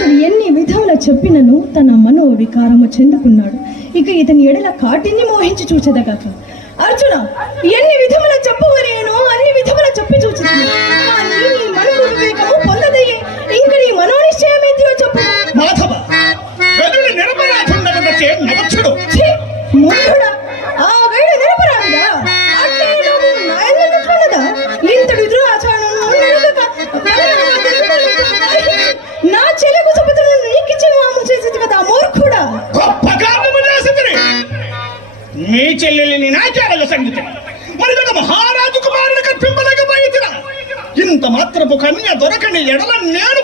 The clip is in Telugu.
ఇతడు ఎన్ని విధాల చెప్పినను తన మనో వికారము చెందుకున్నాడు. ఇక ఇతని ఎడల కాటిని మోహించి చూచెదగాక. అర్జున, ఎన్ని విధముల చెప్పవలేను అన్ని విధముల చెప్పి చూచుతుంది. కానీ నీ మనసు వివేకము పొందదయ్యే. ఇంక నీ మనోనిశ్చయమేంటియో చెప్పు. మాధవ, మూఢుడా, ఆ వేళ నిరపరాధిదా? ఇంతటి దురాచారమును నా చెలకు చెబుతున్న నీకిచ్చి వివాహం చేసేది కదా మూర్ఖుడా. మీ చెల్లెలిని నాచారాల సంగతి మరి మహారాజు కుమారుడు కల్పింపలేకపోయినా ఇంత మాత్రపు కన్య దొరకని ఎడల నేను